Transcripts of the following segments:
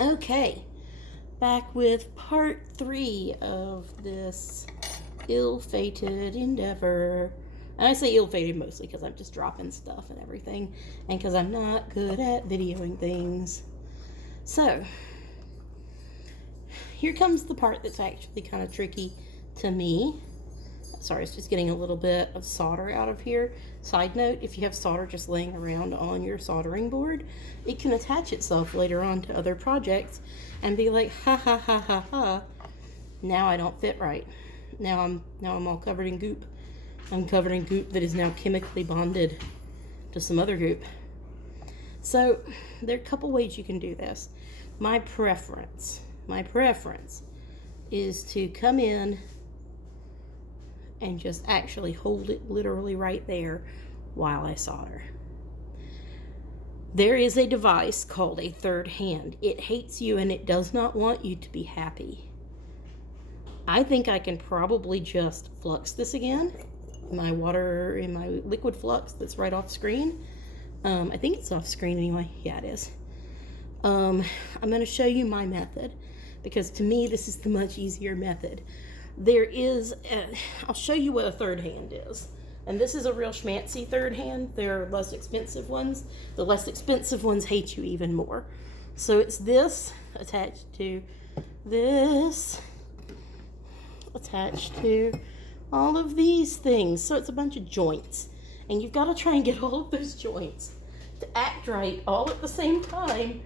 Okay, back with part 3 of this ill-fated endeavor. And I say ill-fated mostly because I'm just dropping stuff and everything, and because I'm not good at videoing things. So, here comes the part that's actually kind of tricky to me. Sorry, it's just getting a little bit of solder out of here. Side note, if you have solder just laying around on your soldering board, it can attach itself later on to other projects and be like, ha ha ha ha ha, now I don't fit right. Now I'm all covered in goop. I'm covered in goop that is now chemically bonded to some other goop. So there are a couple ways you can do this. My preference is to come in and just actually hold it literally right there while I solder. There is a device called a third hand. It hates you and it does not want you to be happy. I think I can probably just flux this again. My liquid flux that's right off screen. I think it's off screen anyway. Yeah, it is. I'm going to show you my method because to me this is the much easier method. I'll show you what a third hand is. And this is a real schmancy third hand. There are less expensive ones. The less expensive ones hate you even more. So it's this attached to this, attached to all of these things. So it's a bunch of joints. And you've got to try and get all of those joints to act right all at the same time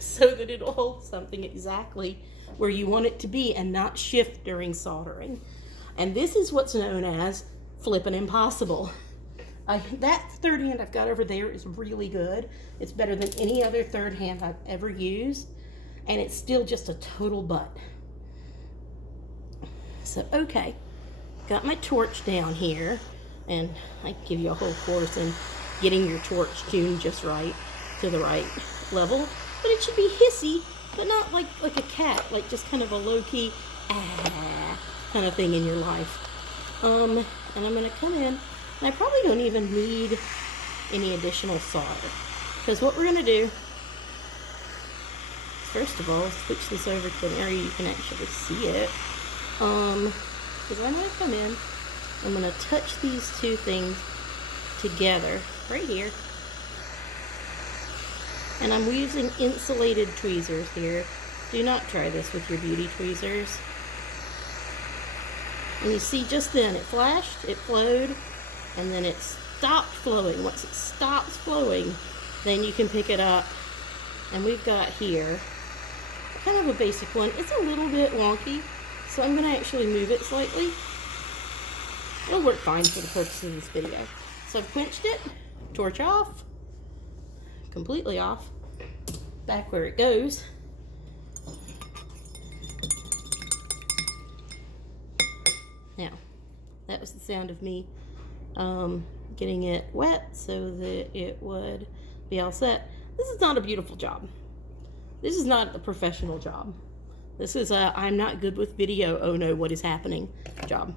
so that it'll hold something exactly where you want it to be and not shift during soldering. And this is what's known as flippin' impossible. That third hand I've got over there is really good. It's better than any other third hand I've ever used, and it's still just a total butt. So, okay, got my torch down here, and I give you a whole course in getting your torch tuned just right to the right level, but it should be hissy, but not like a cat, like just kind of a low-key kind of thing in your life. And I'm going to come in, and I probably don't even need any additional solder, because what we're going to do, first of all, switch this over to an area you can actually see it, because I'm going to come in, I'm going to touch these two things together, right here, and I'm using insulated tweezers here. Do not try this with your beauty tweezers. And you see just then, it flashed, it flowed, and then it stopped flowing. Once it stops flowing, then you can pick it up. And we've got here kind of a basic one. It's a little bit wonky, so I'm going to actually move it slightly. It'll work fine for the purpose of this video. So I've quenched it, torch off, completely off, back where it goes. Now, that was the sound of me getting it wet so that it would be all set. This is not a beautiful job. This is not a professional job. This is a I'm not good with video, oh no, what is happening job.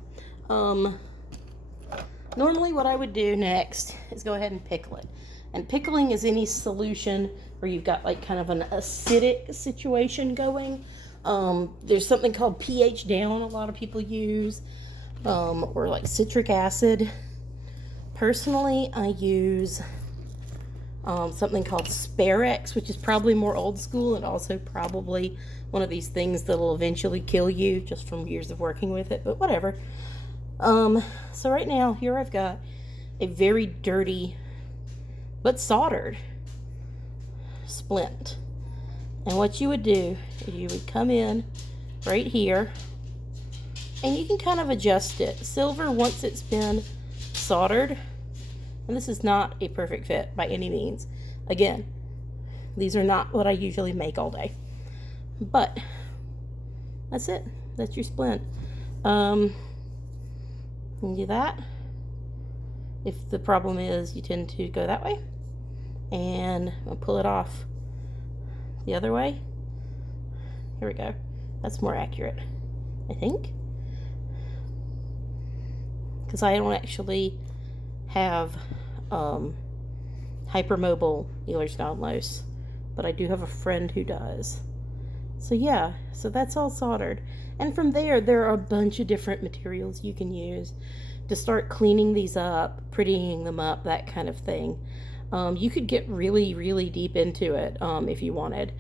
Normally what I would do next is go ahead and pickle it. And pickling is any solution where you've got like kind of an acidic situation going. There's something called pH down a lot of people use. Or like citric acid. Personally, I use something called Sparex, which is probably more old school and also probably one of these things that will eventually kill you just from years of working with it, but whatever. So right now, here I've got a very dirty but soldered splint. And what you would do is you would come in right here, and you can kind of adjust it. Silver, once it's been soldered, and this is not a perfect fit by any means. Again, these are not what I usually make all day. But that's it. That's your splint. You can do that. If the problem is you tend to go that way, and I'll pull it off the other way. Here we go. That's more accurate, I think. Because I don't actually have hypermobile Ehlers-Danlos but I do have a friend who does. So yeah, so that's all soldered. And from there are a bunch of different materials you can use to start cleaning these up, prettying them up, that kind of thing. You could get really deep into it if you wanted.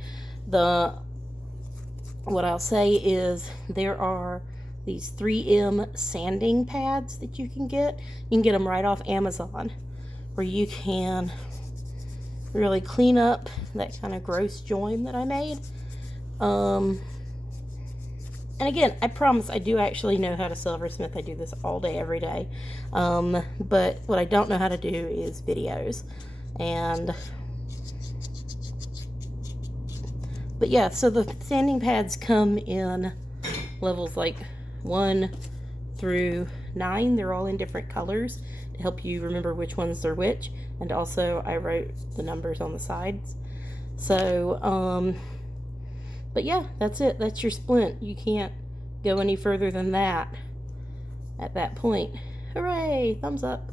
What I'll say is there are these 3M sanding pads that you can get. You can get them right off Amazon, where you can really clean up that kind of gross join that I made. And again, I promise I do actually know how to silversmith. I do this all day, every day. But what I don't know how to do is videos. But yeah, so the sanding pads come in levels like 1 through 9. They're all in different colors to help you remember which ones are which. And also I wrote the numbers on the sides. So, but yeah, that's it. That's your splint. You can't go any further than that at that point. Hooray! Thumbs up.